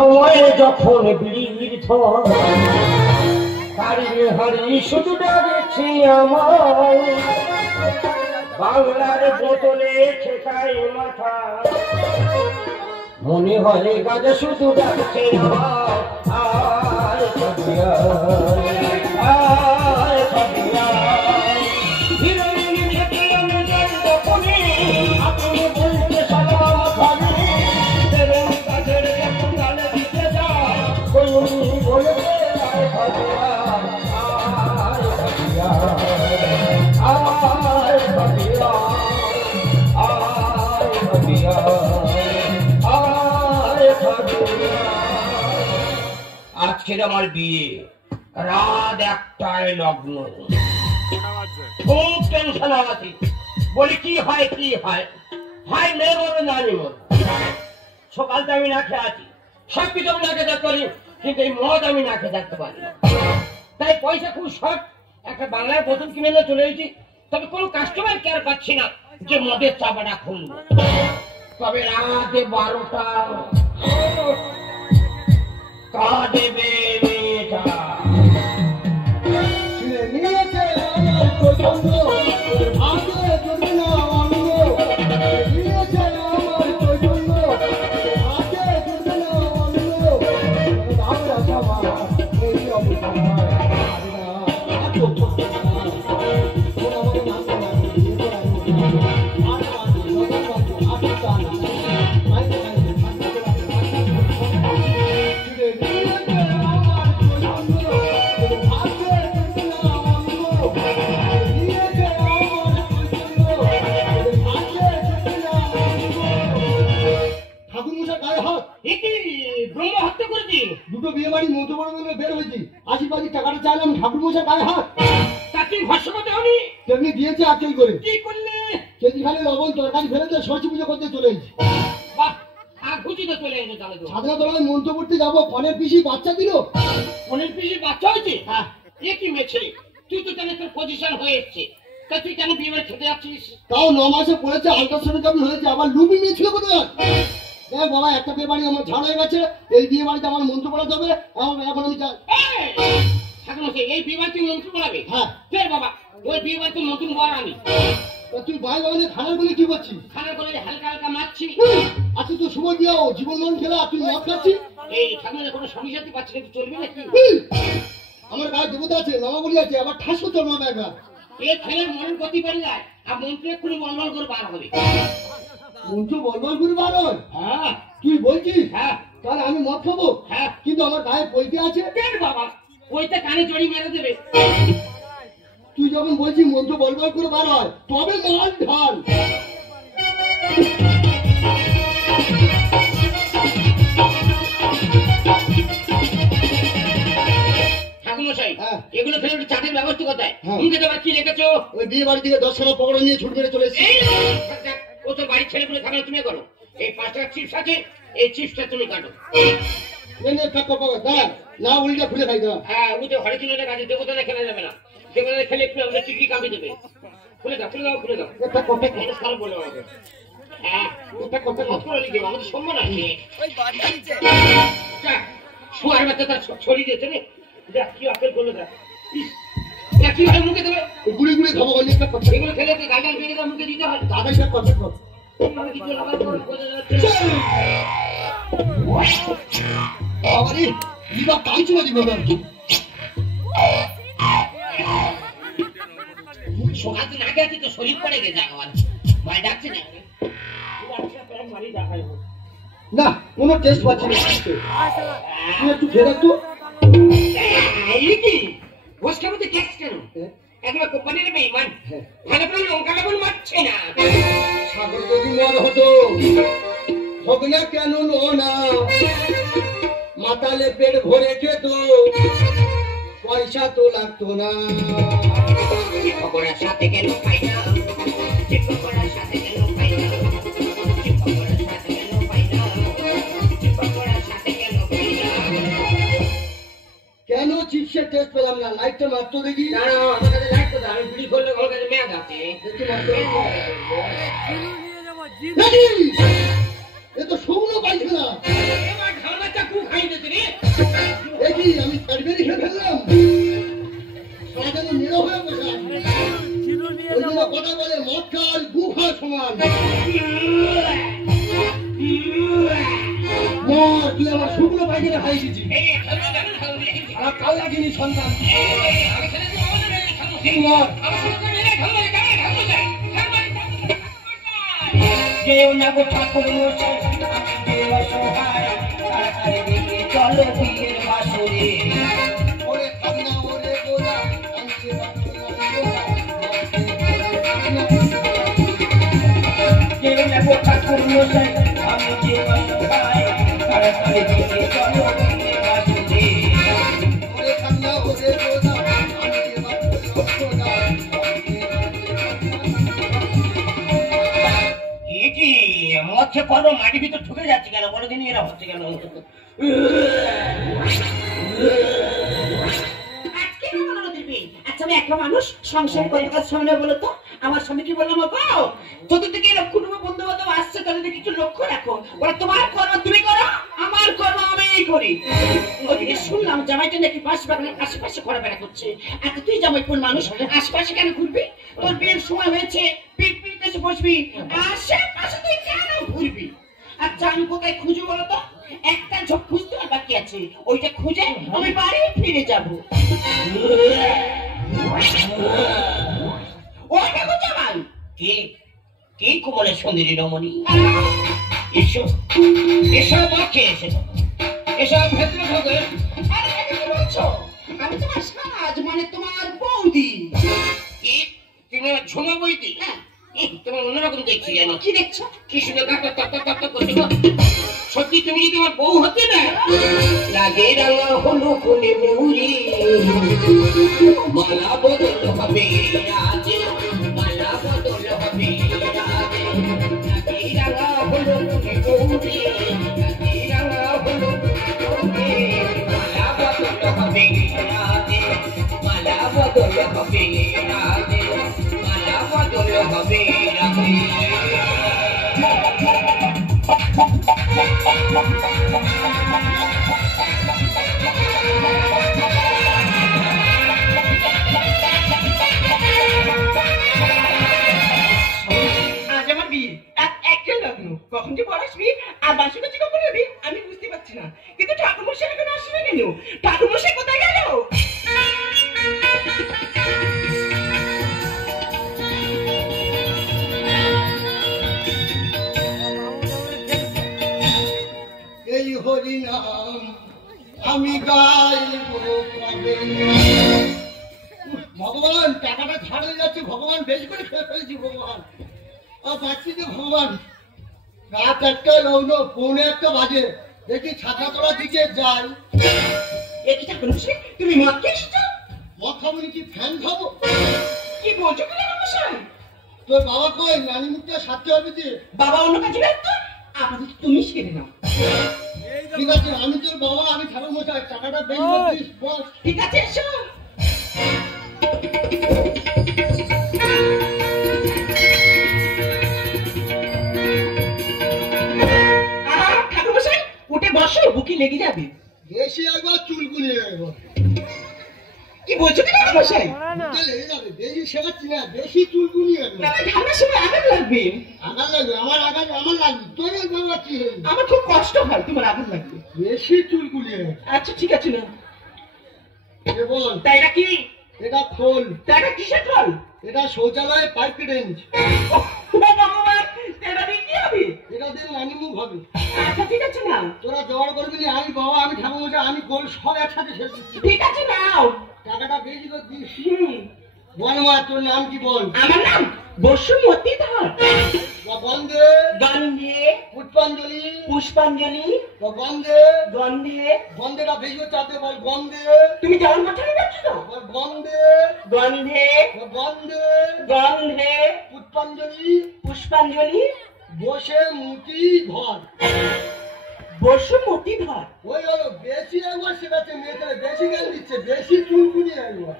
সময়ে যখন বীর ঝড় হারিয়ে হারিয়ে শুধু ডাকছি আমার বাংলার বোতলে ঠেকাই মাথা মনে হয় গাজা শুধু ডাকছে আমার আয় সবিয়া আয় সবিয়া হিরোইন থেকে আমি জানব কোনে আপনি বলতে সালাম খাবে দেবেন কাজের যখন গালে দিতে যায় কোন বলতে আয় সবিয়া আয় সবিয়া আয় সবিয়া আয় সবিয়া আজকের আমার বিয়ে রাত 1টায় লগ্ন খুব টেনশন আছে বলি কি হয় হয় মেয়ে মরে না নেই মরে সকালটা আমি না খেয়ে আছি সব কিছু আমি না খেয়ে থাকতে পারি কিন্তু এই মদ আমি না খেয়ে থাকতে পারি তাই পয়সা খুব শর্ট একটা বাংলার বোতল কিনে নিয়ে চলে এসেছি তবে কোনো কাস্টমার কেয়ার পাচ্ছি না যে মদের চাপাটা খুলবো তবে রাতে 12টা কাঁদবে মেয়েটা নিয়েছে আমার পছন্দ আগে যদি না অঙ্গ নিয়েছে আমার পছন্দ আগে যদি না অঙ্গ আমরা সবাই এই অবস্থায় দুটো বিয়ে বাড়ি মতো বড় বের হয়েছি 80 টাকাটা চাইলাম ঠাকুর মশাই গায়ে হাত তাকে ভস্য করতে হয়নি তেমনি দিয়েছে আচল করে কি করলে সেখানে লবণ তরকারি ফেলে দিয়ে সরস্বতী পুজো করতে চলে এসেছি বাহ খুঁজিতে চলে এসে তাহলে তো সাধনা তলায় মন্ত্র পড়তে যাবো ফোনের পিসি বাচ্চা দিল ফোনের পিসি বাচ্চা হয়েছে হ্যাঁ এ কি মেছে তুই তো জানিস তোর পজিশন হয়ে এসছে তা তুই কেন বিয়ে বাড়ি খেতে যাচ্ছিস তাও 9 মাসে পড়েছে আল্ট্রাসোনোগ্রাফি হয়েছে আবার লুবি মেয়ে ছিল কোথায় বাবা একটা বিয়ে বাড়ি আমার ছাড় হয়ে গেছে এই বিয়ে বাড়িতে আমার মন্ত্র পড়াতে হবে এখন আমি যাই এই বিয়ে বাড়ি তুই মন্ত্র পড়াবে হ্যাঁ ফের বাবা ওই বিয়ে বাড়ি তুই নতুন বর আনি তুই ভাই বাবা খানার বলে কি করছিস খানার বলে হালকা হালকা মারছি আচ্ছা তুই সময় দিও জীবন মন খেলা তুই মদ খাচ্ছিস এই ঠাকুরের কোনো সঙ্গী সাথী পাচ্ছি না চলবে নাকি আমার গায়ে দেবতা আছে নামা বলি আছে আবার ঠাস করতে হবে একবার এই ছেলের মনের গতি বেড়ে যায় আর মন্ত্রে এক্ষুনি বলবল করে বার হবে মন্ত্র বলবল করে বার হয় হ্যাঁ তুই বলছিস হ্যাঁ তাহলে আমি মদ খাবো হ্যাঁ কিন্তু আমার গায়ে পৈতে আছে বাবা পৈতে কানে জড়ি মেরে দেবে তুই যখন বলছিস মন্ত্র বলবল করে বার হয় তবে মাল ঢাল এগুলো ফেলে চাকরির ব্যবস্থা কোথায় মুখে দেবার কি রেখেছো ওই বিয়ে বাড়ি থেকে 10 টাকা পকড়া নিয়ে ছুট মেরে চলে এসেছি ও তোর বাড়ির ছেলেগুলো খাবে তুমি করো এই 5 টাকা চিপস আছে এই চিপসটা তুমি কাটো না উল্টা খুলে খাই দাও হ্যাঁ উঠে হরে কিলোর কাজে দেবতারা খেলা যাবে না দেবতারা খেলে একটু আমাদের চিকড়ি কামড়ে দেবে খুলে দাও একটা কপে খেলে সাল বলে আমাকে হ্যাঁ একটা কপে মত করে লিখে আমাদের সম্মান আছে ওই বাড়ি নিচে শুয়ার বাচ্চা তার ছড়ি দিয়েছে রে দেখ কি আপেল করলো দেখ কি ভাই মুখে দেবে গুড়ি গুড়ি খাবো অনেক কথা এগুলো খেলে তো গাঁডাল বেরিয়ে দাও মুখে দিতে হয় দাদা সব কথা কর মানে কিছু লাগার পর বোঝা যাচ্ছে আরে দিবা কাঁচু মারি বাবা সকালে না গেছে তো শরীর পড়ে গেছে আমার ভাই ডাকছে না মারি দেখাই না কোনো টেস্ট পাচ্ছি না তুই একটু খেয়ে দেখ তো এই কি বসকে মধ্যে টেক্সট কেন একবার কোম্পানির বেঈমান ভালো করে লঙ্কা লবণ মারছে না সাগর যদি মন হতো হবে না কেন না মাতালে পেট ভরে যেত পয়সা তো লাগতো না খবরের সাথে কেন পাই না খবরের সাথে কেন পাই না খবরের সাথে কেন পাই না খবরের সাথে কেন পাই না কেন চিপসের টেস্ট পেলাম না লাইটটা মারতো দেখি না আমার কাছে লাইট তো আমি বিড়ি করলে আমার কাছে মেয়াদ আছে এ তো শুকনো পাইছে না এবার ঢালা চাকু খাই বেরি খেয়ে ফেললাম সারা যেন মেরো হয়ে বসে ওই জন্য কথা বলে মদ খাল গু খাওয়ার সমান তুই আমার শুকনো পাইকারে খাইয়েছি আমার কাল লাগেনি সন্তান কেউ না গো ঠাকুর চলো বিয়ের বাসরে ওরে কান্না ওরে গোলা কেউ না গো ঠাকুর মশাই আমি যে অসহায় তাড়াতাড়ি বিয়ে চলো বিয়ের বাসরে ওরে কান্না ওরে গোলা মধ্যে কোনো মাটির ভিতর ঢুকে যাচ্ছে কেন বড় দিন এরা হচ্ছে কেন আচ্ছা আমি একটা মানুষ সংসার করে সামনে বলো তো আমার স্বামী কি বললাম তোদের দিকে এরকম কুটুম্ব বন্ধু বান্ধব আসছে তাদের দিকে একটু লক্ষ্য রাখো ওরা তোমার কর্ম তুমি করো আমার কর্ম আমি করি ওদিকে শুনলাম জামাইটা নাকি পাশ বাগানের আশেপাশে ঘোরাফেরা করছে আর তুই জামাইপুর মানুষ আশেপাশে কেন ঘুরবি তোর বিয়ের সময় হয়েছে পিকনিক এসে বসবি আশেপাশে তুই কেন ঘুরবি আচ্ছা আমি কোথায় খুঁজবো বলো তো একটা ঝোপ খুঁজতে আর বাকি আছে ওইটা খুঁজে আমি বাড়ি ফিরে যাবো ওটা কোথায় ভাই কে কে কোমলের সুন্দরী রমণী এসো এসো বাকি এসো এসব ভেতরে ঢোকে আমি তোমার সাজ মানে তোমার বৌদি কি তুমি আমার ঝুমা বৌদি তোমার অন্যরকম দেখছি জানো কি দেখছো কি সুন্দর করছো সত্যি তুমি যদি আমার বউ হতে না লাগে রাঙা হলু খুলে মৌরি মালা বদল হবে আজ মালা বদল হবে লাগে রাঙা হলু খুলে মৌরি লাগে রাঙা হলু মালা বদল হবে আজ মালা বদল হবে আজ মালা বদল হবে কখন যে পর আসবি আর বাসুকে যে কখন যাবি আমি বুঝতে পারছি না কিন্তু ঠাকুরমশাই এখন আসবে কেন ঠাকুরমশাই কোথায় গেল এই হরি নাম আমি গাইব কবে ভগবান টাকাটা ছাড় হয়ে যাচ্ছে ভগবান বেশি করে খেয়ে ফেলেছি ভগবান আর পাচ্ছি যে ভগবান রাত 1টা লগ্ন 1:45 বাজে দেখি ছাতা করা দিকে যাই এই ঠাকুরমশাই তুমি মদ খেয়েছো মদ খাবো কি ফ্যান খাবো কি বলছো ঠাকুরমশাই তোর বাবা কই নানি মুখটা সাথে হবে যে বাবা অন্য কাজে ব্যস্ত আপাতত তুমি সেরে নাও ঠিক আছে আমি তোর বাবা আমি ঠাকুর মশাই টাকাটা বেশি দিস বস ঠিক আছে এসো ঠাকুরমশাই উঠে বসো বুকে লেগে যাবে বেশি একবার চুলকুনি একবার কি বলছো ঠাকুরমশাই লেগে যাবে বেশি শেখাচ্ছি না বেশি চুলকুনি একবার ঠান্ডার সময় আঘাত লাগবে আঘাত লাগবে আমার আঘাত আমার লাগবে তোর কি আমার খুব কষ্ট হয় তোমার আঘাত লাগবে বেশি চুলকুনি আচ্ছা ঠিক আছে না বল তাই এটা কি এটা খোল এটা কিসের খোল এটা শৌচালয়ে পাইপ কেটে এনেছি ভগবান এটা দিয়ে কি হবে এটা দিয়ে নানি মুখ হবে আচ্ছা ঠিক আছে না তোরা জোগাড় করবি না আমি বাবা আমি ঠাকুর মশাই আমি গোল সব একসাথে শেষ করছি ঠিক আছে নাও টাকাটা বেশি করে দিস বল মা তোর নাম কি বল আমার নাম বসুমতী ধর গন্ধে গন্ধে পুষ্পাঞ্জলি পুষ্পাঞ্জলি গন্ধে গন্ধে গন্ধেটা বেশি করে চাপতে বল গন্ধে তুমি যেমন কথা বলছো তো বল গন্ধে গন্ধে গন্ধে গন্ধে পুষ্পাঞ্জলি পুষ্পাঞ্জলি বসে মুটি ঘর বসুমতী ধর ওই হলো বেশি একবার শেখাচ্ছে মেয়েদের বেশি জ্ঞান দিচ্ছে বেশি চুলকুনি একবার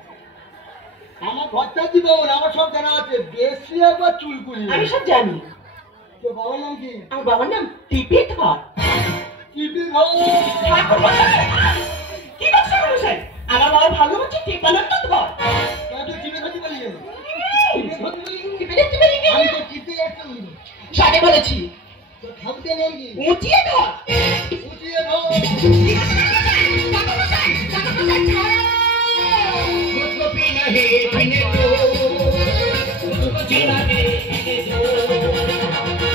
আমার ঘরটা দিব আমার সব জানা আছে বেশি একবার চুলকুনি আমি সব জানি তোর বাবার নাম কি আমার বাবার নাম টিপি ধর টিপি ঘর কি করছো টিপানো তো ধর। তাহলে চিপে খাতে পারি কেন? টিপে গেলি। আমি তো চিপতে একটা সাড়ে বলেছি তো খাবতে নেই কি উঁচিয়ে ধর। উঠিয়ে দাও मुझको पीना है पीने दो, मुझको पीना है पीने दो,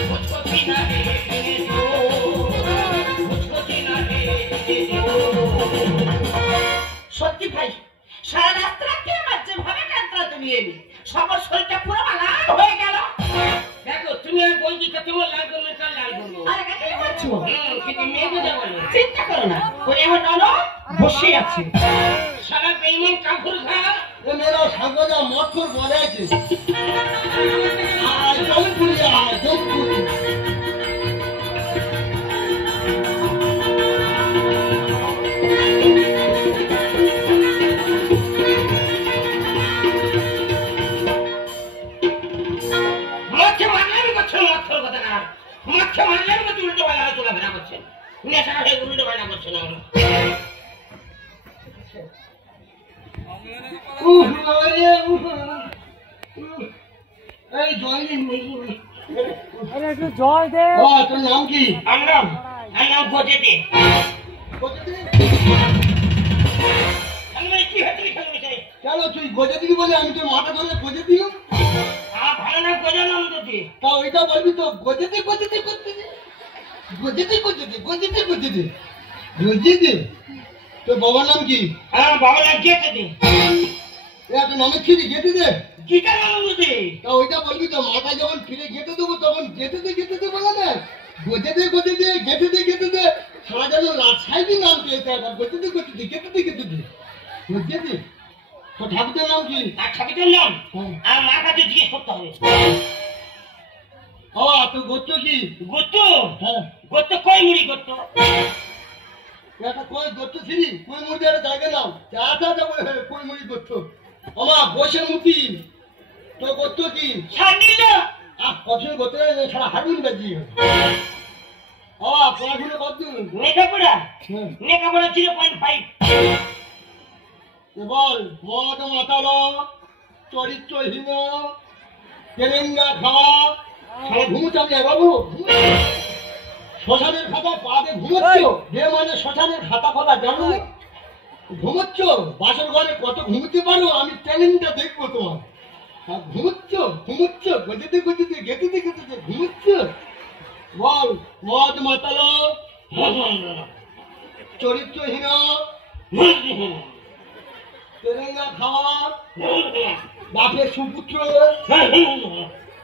मुझको पीना है पीने दो, मुझको पीना है पीने दो। সত্যি ভাই সারা রাত্রাতে আমার যেভাবে কাঁদতে নিয়ে এলি সবার শরীরটা পুরো লাল হয়ে গেল। দেখো তুমি আর বই দিতে তোমার লাল করলে কাল লাল করবো। আরে কাকে মারছো? কিন্তু মেয়েকে যাবো না। চিন্তা করো না, ওই আমার ননদ বসে আছে। সারা বেইমান কাপড় খা। এ মেরা সাগরা মটর বলে আছে আয় জল পুরি আয় জল পুরি মাছে মারলেন করছেন মাছের কথা না। মাছে মারলেন করছে উল্টো পাল্টা চলাফেরা করছেন। নেশা হয়ে উল্টো পাল্টা করছেন আমরা। এই জল নেই আরে একটু জল দে। ও তোর নাম কি আমরা আমরা গজে দে। কি হচ্ছে খেলবে? কেন তুই গজে দিবি বলে আমি তোর মাথা ধরে গজে দিলাম ভালো না গজে নাম যদি তা ওইটা বলবি তো গজেতে গজেতে গজেতে গজেতে গজেতে গজেতে গজেতে গজেতে তোর বাবার নাম কি হ্যাঁ বাবা না গেছে দে। একটা নামে ছিলি গেতে দে গীতা নাম দে। তা ওইটা বলবি তো মাথা যখন ফিরে গেতে দেবো তখন গেতে দে বলে না গজেতে গেতে দে সারা যেন লাছাইবি নাম পেয়েছে আবার গজেতে গেতে দে গজেতে তো ঠাকুরের নাম কি আর ঠাকুরের নাম আর মা কাছে জিজ্ঞেস করতে হবে। ও তো গোত্র কি গোত্র হ্যাঁ গোত্র কয় মুড়ি গোত্র? একটা কই গোত্র ছিলি কই মুড়ি একটা জায়গা নাও চা বলে কই মুড়ি গোত্র আমা বসে মুতি তো গোত্র কি ছাড়িল কঠিন গোত্র সারা হারুন বাজি ও পড়াশুনো কত লেখাপড়া লেখাপড়া 0.5। বল মদ মাতালো চরিত্রহীন তেলেঙ্গা খাওয়া ঘুমুচ্ছে আমি একবার বলবো শ্মশানের খাতা পাবে ঘুমোচ্ছ যে মানে শ্মশানের খাতা ফাতা জানো না? ঘুমোচ্ছ বাসর ঘরে কত ঘুমোতে পারো আমি ট্যালেন্টটা দেখবো তোমার আর ঘুমোচ্ছ গজেতে গেতে ঘুমোচ্ছ বল মদ মাতালো চরিত্রহীন তেলেঙ্গা খাওয়া বাপের সুপুত্র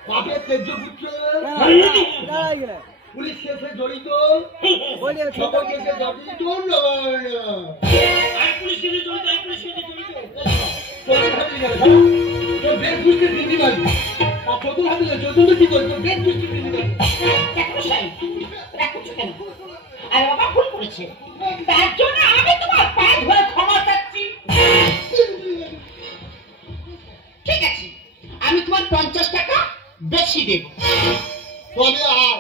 বাপের তেজপুত্র পুলিশ কেসে জড়িত সকল কেসে জড়িত আর পুলিশ কেসে জড়িত আর পুলিশ কেসে জড়িত বেশ দুষ্টি দিদি মারি আর চতুর হাতে চতুর্থ কি করতো বেশ দুষ্টি দিদি মারি রাখছো কেন? আরে বাবা ভুল করেছে, তার জন্য আমি তোমার পায়ে ধরে ক্ষমা চাচ্ছি। ঠিক আছে, আমি তোমার 50 টাকা বেশি দেব। তবে আর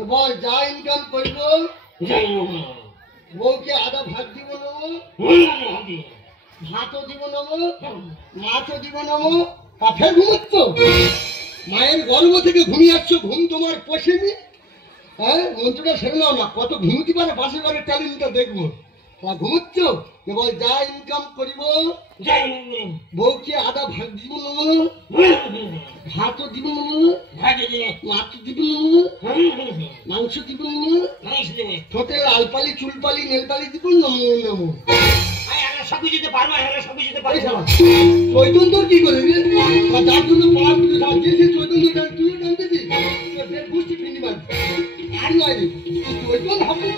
এবার যা ইনকাম করবো বউকে আধা ভাত দিব নেবো ভাতও দিব নেবো মাছও দিব নেবো তা ফের ঘুমোচ্ছ মায়ের গর্ভ থেকে ঘুমিয়ে আসছো ঘুম তোমার পোষেনি হ্যাঁ মন্ত্রটা সেরে নাও না কত ঘুমোতে পারে পাশের ঘরের ট্যালেন্টটা দেখবো তা ঘুমোচ্ছ এবার যা ইনকাম করিব বউকে আধা ভাত দিব নেবো ভাতও দিব নেবো মাছ দিব নেবো মাংস দিব নেবো ঠোঁটে লালপালি চুলপালি নেলপালি দিব নমো নমো চৈতন্য কি করে যার জন্য পাড়া পুজো থাকছে সে চৈতন্য তুইও জানতেছি গোষ্ঠী ফিনি মার আর নয় রে চৈতন্য হবে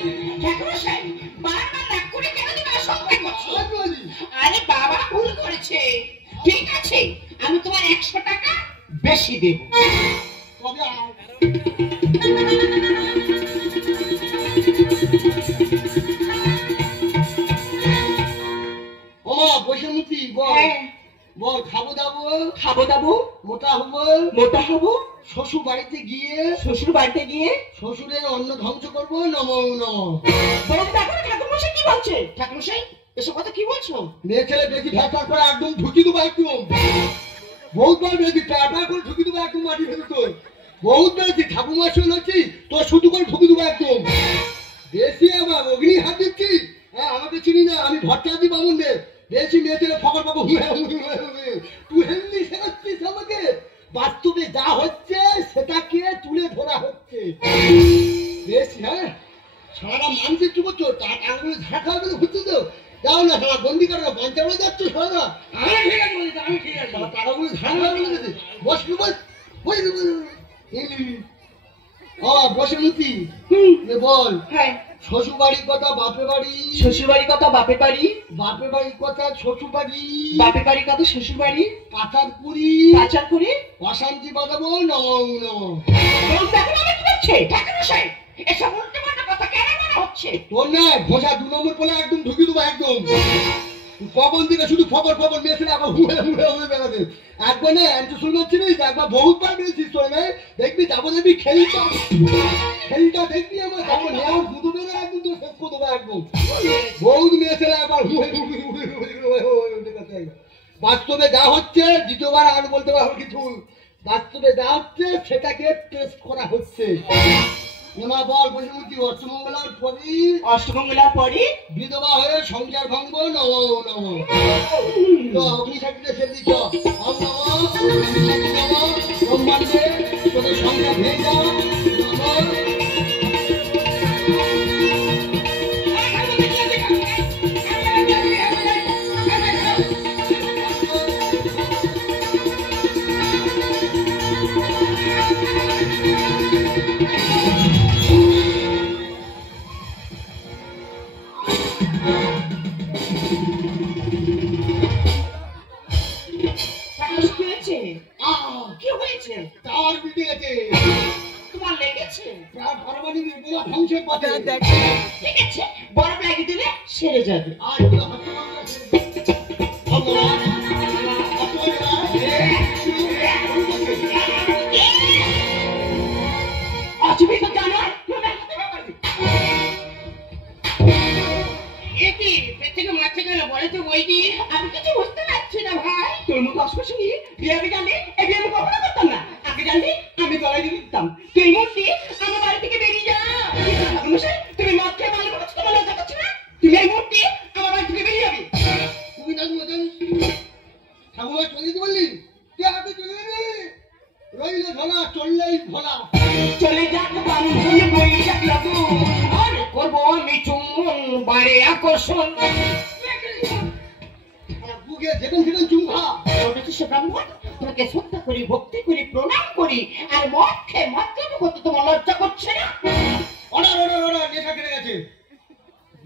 আরে বাবা ভুল করেছে, ঠিক আছে আমি তোমার 100 টাকা বেশি দেব। তবে ওমা বসে মুতি বল বল খাবো দাবো মোটা হবো, মোটা হবো, শ্বশুর বাড়িতে গিয়ে শ্বশুর বাড়িতে গিয়ে শ্বশুরের অন্ন ধ্বংস করবো, নমো নম। বরং দেখো না ঠাকুরমশাই কি বলছে। ঠাকুরমশাই এসব কথা কি বলছো? মেয়ে ছেলে বেশি ফ্যাক্টর করে একদম ঢুকি দেবো, একদম বহুতবার বেশি ফ্যাক্টর করে ঢুকি দেবো, একদম মাটি ফেলে তোর বহুত বেশি ঠাকুমার সঙ্গে হচ্ছি তোর শুধু করে ঢুকি দেবো একদম বেশি। আবার অগ্নি হাত দিচ্ছি, হ্যাঁ আমাকে চিনি না, আমি ভট্টাদি বামুন রে। বেশি মেয়ে ছেলে ফকর পাবো, তুই হেলদি শেখাচ্ছিস আমাকে। বাস্তবে যা হচ্ছে সেটাকে তুলে ধরা হচ্ছে বেশি। হ্যাঁ সারা মানসিক চুপ করছো, টাকাগুলো ঝাঁকা করে ঘুরতে তো যাও না, সারা বন্দি কারো পঞ্চায়েত যাচ্ছ সারা। আমি ঠিক আছে বলি, আমি ঠিক আছে। সারা টাকাগুলো ঝাঁকা বলে গেছে। বস বসে মুক্তি বল। হ্যাঁ, শ্বশুর বাড়ির কথা বাপের বাড়ি, শ্বশুর বাড়ির কথা বাপের বাড়ি, বাপের বাড়ির কথা শ্বশুর বাড়ি, বাপের বাড়ির কথা শ্বশুর বাড়ি, পাচার পুরি পাচার করে অশান্তি বাজাবো, নম নম। বরং দেখো না কি হচ্ছে। ঠাকুরমশাই এসব উল্টো পাল্টা কথা কেন মনে হচ্ছে? তোর না ঘোষা 2 নম্বর বলে একদম ঢুকি দেবো একদম। কখন থেকে শুধু খবর খবর মেয়েছিল, আবার হুয়ে বেড়াবে। একবার না অ্যান্টিসুল মারছিলিস, একবার বহুতবার বেরিয়েছিস তোর মেয়ে। দেখবি যাবো দেখবি খেলটা দেখবি আমার যাবো নেওয়ার দুটো বেড়ে একদম তোর শেষ করে দেবো একদম। বহুত মেয়েছিল একবার বাস্তবে যা হচ্ছে, দ্বিতীয়বার আর বলতে পারবো কিছু। বাস্তবে যা হচ্ছে সেটাকে টেস্ট করা হচ্ছে। নেমা বল বসুমতি অষ্টমঙ্গলার পরই, অষ্টমঙ্গলার পরে বিধবা হয়ে সংসার ভাঙব, নম নম। তো অগ্নি সাক্ষীতে সে দিচ্ছ ওম নম ব্রহ্মাণ্ডে তোদের সংসার ভেঙে যাও, নম। কি হয়েছে? কি হয়েছে? টাওয়ার বিল্ডিং আছে, তোমার লেগেছে? প্রায় পারমাণবিক বিপ্লব ধ্বংসের পথে। ঠিক আছে, বরফ লাগিয়ে দিলে সেরে যাবে। আর কি ভগবান অসুবিধা জানো? এটি পেট থেকে মারছে কেন বলে তো বই দি। আমি কিছু বুঝতে পারছি না ভাই। তোর মতো অস্পষ্টই বিয়ে আমি জানলে এই বিয়ে আমি কখনো করতাম না। আগে জানলে আমি গলায় দিয়ে দিতাম। তুই এই মুহূর্তে আমার বাড়ি থেকে বেরিয়ে যা। ঠাকুরমশাই, তুমি মদ খেয়ে মালিক করছো, তোমার লজ্জা করছে না? তুমি এই মুহূর্তে আমার বাড়ি থেকে বেরিয়ে যাবে। তুমি না মতন ঠাকুমা চলে যেতে বললি, কে আগে চলে যাবে, রইলে ভোলা চললেই ভোলা। চলে যাক বান্ধবী বই যাক লাগু, আর করবো আমি চুম্বন বাড়ে আকর্ষণ। বুকে যেখান সেখান চুমখা। ব্রাহ্মণ তোমাকে শ্রদ্ধা করি, ভক্তি করি, প্রণাম করি, আর মদ খেয়ে মদ্যপ করতে তোমার লজ্জা করছে না? অর্ডার অর্ডার অর্ডার, নেশা কেটে গেছে।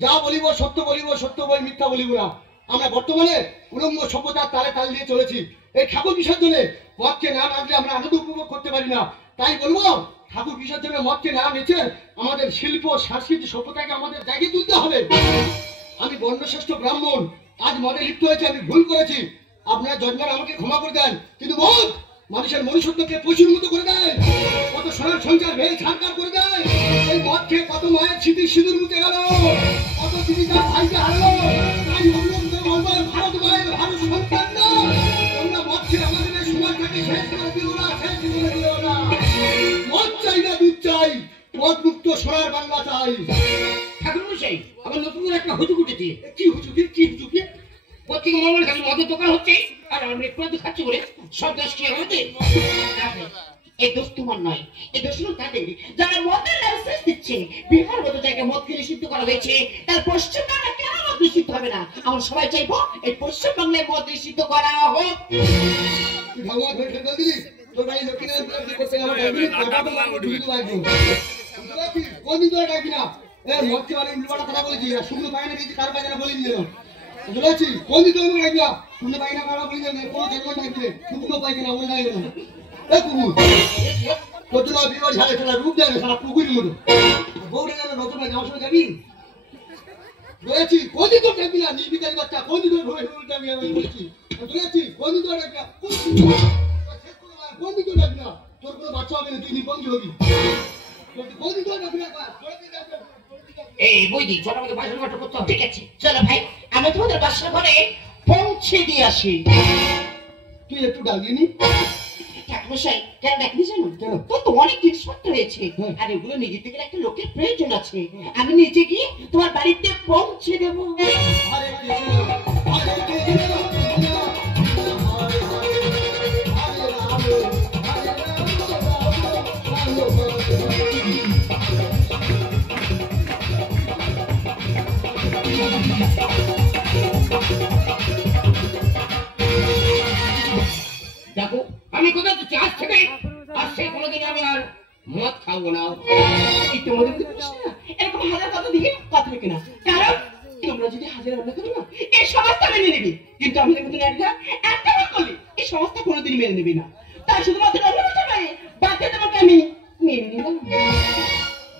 যা বলিব সত্য বলিব, সত্য বই মিথ্যা বলিব না। আমরা বর্তমানে উলঙ্গ সভ্যতার তালে তাল দিয়ে চলেছি। এই ঠাকুর বিসর্জনে মদকে না নাচলে আমরা আনন্দ উপভোগ করতে পারি না। তাই বলবো ঠাকুর বিসর্জনে মদকে না নেচে আমাদের শিল্প সংস্কৃতি সভ্যতাকে আমাদের জায়গায় তুলতে হবে। আমি বর্ণশ্রেষ্ঠ ব্রাহ্মণ, আজ মদে লিপ্ত হয়েছে, আমি ভুল করেছি। আপনার জন্মার আমাকে ক্ষমা করে দেন। কিন্তু মদ মানুষের মনুষ্যত্বকে পশুর মতো করে দেয়, কত সোনার সংসার ভেঙে ছাড়কার করে দেয়। এই মদ খেয়ে কত মায়ের স্মৃতি সিঁদুর মুছে গেল, কত স্মৃতি তার ভাইকে হারলো। তাই অন্যদের বলবো, ভারত মায়ের ভারত সন্তান না, তোমরা মদ খেয়ে আমাদের এই সমাজটাকে শেষ করে দিও না, শেষ করে দিও না। মদ চাই না, দুধ চাই, মদ মুক্ত সোনার বাংলা চাই। ঠাকুরমশাই, আবার নতুন করে একটা হুজুক উঠেছে। কি হুজুকে, কি হুজুকে? প্রত্যেক মঙ্গল খালি মদের দোকান হচ্ছে, আর আমরা একটু খাচ্ছি বলে সব দোষ কি আমাদের? এই দোষ তোমার নয়, এই দোষ হলো তাদের যারা মদের লাইসেন্স দিচ্ছে। বিহার মতো জায়গায় মদকে নিষিদ্ধ করা হয়েছে, তার পশ্চিমবাংলা কেন মদ নিষিদ্ধ হবে না? আমরা সবাই চাইবো এই পশ্চিমবাংলায় মদ নিষিদ্ধ করা হোক। তুই ভগবান ধরে ফেলে দিলি, তোর বাড়ি লক্ষ্মীনারায়ণ উপলব্ধি করতে আমার ডাকবি, টাকা তো ঢুকে দেবো একদম। বুঝতে পারছিস? কোনদিন তোরা ডাকবি না। মদ খেয়ে অনেক উল্টোপাল্টা কথা বলেছি, আর শুকনো পায়না খেয়েছি, কার পায়না বলিনি যেন। বুঝতে পারছিস? কোনদিন তোর মুখে ডাকবি না, শুকনো পায়না কারা বলি যেন, কোনো জন্ম ডাকবে, শুকনো পায়খানা বলে ডাকবে না। কুকুর তোর জন্য বিবাহ ছাড়ে, সারা রূপ দেয় না, সারা পুকুরের মতো। বউরে যেন নতুন যাওয়ার সময় যাবি বলেছি, কোনদিন তোর ডাকবি না, নির্বিকারী বাচ্চা, কোনদিন তোর ঘরে ডাকবি আমি বলছি। বুঝতে পারছিস? কোনদিন তোর ডাকবি না। খরচা হবে না, তুই নিবন্ধ হবি। বৌদি তো যাবি না, এই বইদি চলো আমাকে বাসন ঘরটা করতে হবে। ঠিক আছে চলো ভাই, আমি তোমাদের বাসার ঘরে পৌঁছে দিয়ে আসি। তুই একটু ডাকিনি। ঠাকুরমশাই কেন ডাকনি জানো? কেন? তোর তো অনেক জিনিসপত্র রয়েছে, হ্যাঁ। আর এগুলো নিয়ে যেতে গেলে একটা লোকের প্রয়োজন আছে। আমি নিজে গিয়ে তোমার বাড়িতে পৌঁছে দেবো। আরে দেখো আমি কোথাও তো আজ থেকে কোনোদিন আমি আর মদ খাবো না। ইতিমধ্যে বুঝতে পারছি না, এরকম হাজার কথা দিয়ে কথা লিখে না, কারণ তোমরা যদি হাজার রান্না করো না, এই সমস্ত মেনে নিবি, কিন্তু আমি দেখো একটা বার করলি এই সমস্ত কোনোদিন মেনে নিবি না। তাই শুধুমাত্র অনুমতি নয়, বাকি তোমাকে আমি মেনে নিলাম।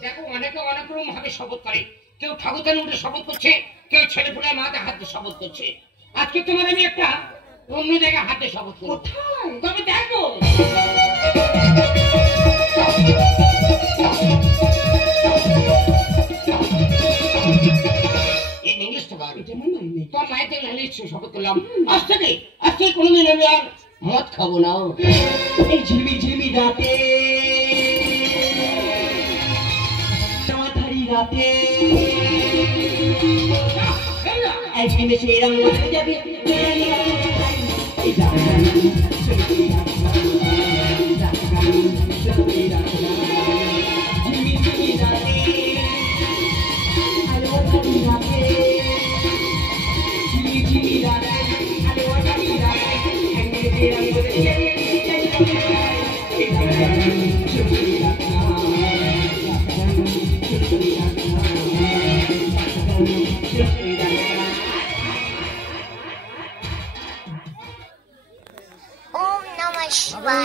দেখো অনেকে অনেক রকম ভাবে শপথ করে, কেউ ঠাকুরদানি উঠে শপথ করছে, কেউ ছেলে ফুলে মাথা হাতে শপথ করছে। আজকে তোমার আমি একটা অন্য জায়গায় হাতে শপথ করবো। কোথায়? তবে দেখো এই ইংলিশটা পারবে। এটা মনে হয় নেই। তোর মায়ের থেকে ইংলিশ শপথ করলাম, আজ থেকে কোনোদিন আমি আর মদ খাবো না। এই ঝিলমিল ঝিলমিল রাতে, টামাধারি রাতে, একদিনে সেই রঙ বদলে যাবে। এই জাগরানি, সত্যি রাখলাম, জাগরানি, সত্যি রাখলাম। ঝিলমিল ঝিলমিল রাতে, আলো ধারি রাতে, ঝিলমিল ঝিলমিল রাতে, আলো ধারি রাতে, একদিনে সেই রঙ বদলে যাবে। এই জাগরানি, সত্যি রাখলাম, জাগরানি, সত্যি রাখলাম, জাগরানি, সত্যি রাখলাম। Om Namah Shivaya.